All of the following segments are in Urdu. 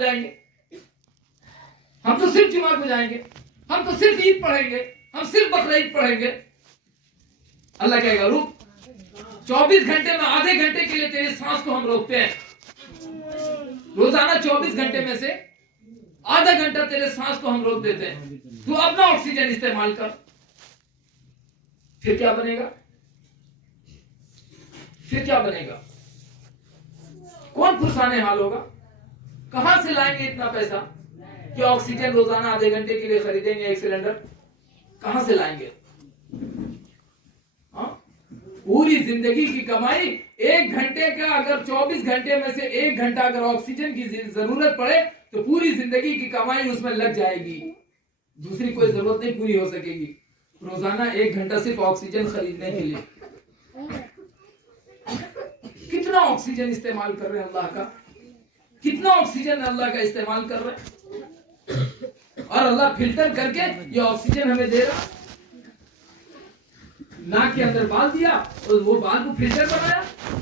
جائیں گے, ہم تو صرف جمعہ کو جائیں گے, ہم تو صرف عید پڑھیں گے, ہم صرف بقرعید پڑھیں گے. اللہ کہے گا رک, 24 گھنٹے میں آدھے گھنٹے کے لیے تیری سانس کو ہم روکتے ہیں. روزانہ 24 گھنٹے میں سے آدھا گھنٹہ تیرے سانس کو ہم روک دیتے ہیں, تو اپنا آکسیجن استعمال کر. پھر کیا بنے گا؟ پھر کیا بنے گا؟ کون پرسان حال ہوگا؟ کہاں سے لائیں گے اتنا پیسہ کہ آکسیجن روزانہ آدھے گھنٹے کے لیے خریدیں گے, ایک سلنڈر کہاں سے لائیں گے؟ پوری زندگی کی کمائی ایک گھنٹے کا, اگر 24 گھنٹے میں سے ایک گھنٹہ اگر آکسیجن کی ضرورت پڑے تو پوری زندگی کی کمائی اس میں لگ جائے گی, دوسری کوئی ضرورت نہیں پوری ہو سکے گی. روزانہ ایک گھنٹہ صرف آکسیجن خریدنے کے لیے کتنا آکسیجن استعمال کر رہے ہیں اللہ کا, کتنا آکسیجن اللہ کا استعمال کر رہے ہیں, اور اللہ فلٹر کر کے یہ آکسیجن ہمیں دے رہا. ناک کے اندر بال دیا اور وہ بال کو فلٹر بنایا,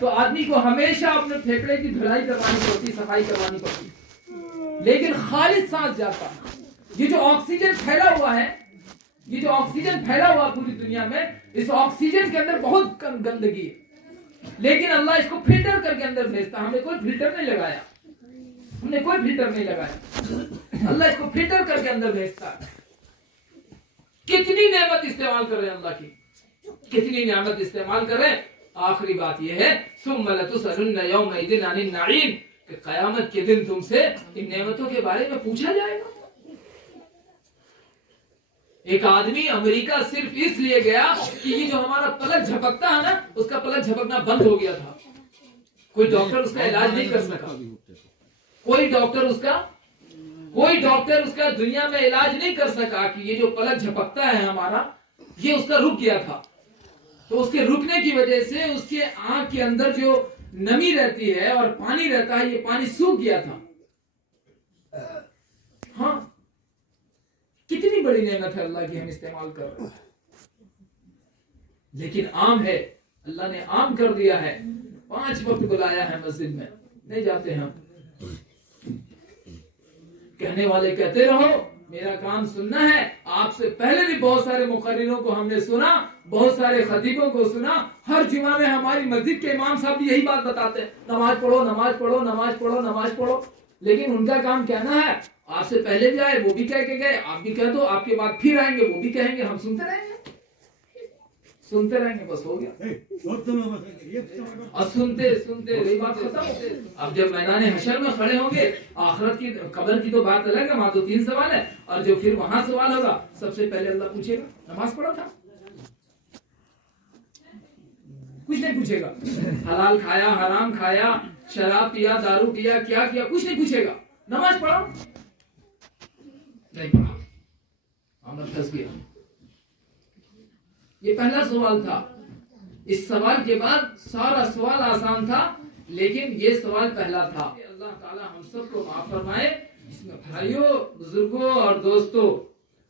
تو آدمی کو ہمیشہ اپنے پھیپڑے کی دھلائی کروانی پڑتی, صفائی کروانی پڑتی, لیکن خالص سانس جاتا. یہ جو آکسیجن پھیلا ہوا ہے, یہ جو آکسیجن پھیلا ہوا پوری دنیا میں, اس آکسیجن کے اندر بہت کم گندگی ہے, لیکن اللہ اس کو فلٹر کر کے اندر بھیجتا. ہم نے کوئی فلٹر نہیں لگایا, ہم نے کوئی فلٹر نہیں لگایا, اللہ اس کو فلٹر کر کے اندر بھیجتا. کتنی نعمت استعمال کر رہے ہیں اللہ کی, کتنی نعمت استعمال کر رہے ہیں. آخری بات یہ ہے ثم لتسألن یومئذ عن النعیم, کہ قیامت کے دن تم سے ان نعمتوں کے بارے میں پوچھا جائے گا. ایک آدمی امریکہ صرف اس لیے گیا کہ یہ جو ہمارا پلک جھپکتا ہے نا, اس کا پلک جھپکنا بند ہو گیا تھا. کوئی ڈاکٹر اس کا علاج نہیں کر سکا, کوئی ڈاکٹر اس کا دنیا میں علاج نہیں کر سکا کہ یہ جو پلک جھپکتا ہے ہمارا, یہ اس کا رک گیا تھا. تو اس کے رکنے کی وجہ سے اس کے آنکھ کے اندر جو نمی رہتی ہے اور پانی رہتا ہے, یہ پانی سوکھ گیا تھا. ہاں, کتنی بڑی نعمت ہے اللہ کی, ہم استعمال کر رہے ہیں. لیکن عام ہے, اللہ نے عام کر دیا ہے. 5 وقت بلایا ہے مسجد میں, نہیں جاتے ہم. کہنے والے کہتے رہو, میرا کام سننا ہے. آپ سے پہلے بھی بہت سارے مقرروں کو ہم نے سنا, بہت سارے خطیبوں کو سنا. ہر جمعہ میں ہماری مسجد کے امام صاحب بھی یہی بات بتاتے ہیں, نماز پڑھو, نماز پڑھو, نماز پڑھو, نماز پڑھو. لیکن ان کا کام کہنا ہے, آپ سے پہلے بھی آئے وہ بھی کہہ کے گئے, آپ بھی کہہ دو, آپ کے بعد پھر آئیں گے وہ بھی کہیں گے, ہم سنتے رہیں گے, سنتے رہیں گے, بس ہو گیا. اور سنتے سنتے وہی بات ختم. اب جب میدان حشر میں کھڑے ہوں گے, آخرت کی قبر کی تو بات الگ ہے, وہاں تو 3 سوال ہے, اور جو پھر وہاں سوال ہوگا سب سے پہلے اللہ پوچھے گا نماز پڑھا تھا؟ کچھ نہیں پوچھے گا. حلال کھایا, حرام کھایا, شراب پیا, دارو پیا, کیا کیا, کچھ نہیں پوچھے گا. نماز پڑھا نہیں پڑھا, ہم پھنس گیا. یہ پہلا سوال تھا. اس سوال کے بعد سارا سوال آسان تھا, لیکن یہ سوال پہلا تھا. اللہ تعالی ہم سب کو معاف فرمائے. اس میں بھائیوں, بزرگوں اور دوستوں,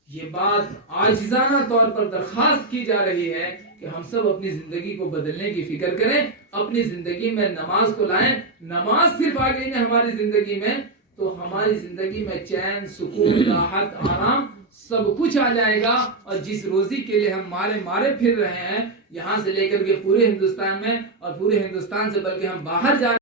یہ بات عاجزانہ طور پر درخواست کی جا رہی ہے کہ ہم سب اپنی زندگی کو بدلنے کی فکر کریں, اپنی زندگی میں نماز کو لائیں. نماز صرف آ گئی نا ہماری زندگی میں, تو ہماری زندگی میں چین, سکون, راحت, آرام سب کچھ آ جائے گا. اور جس روزی کے لیے ہم مارے پھر رہے ہیں, یہاں سے لے کر کے پورے ہندوستان میں, اور پورے ہندوستان سے بلکہ ہم باہر جا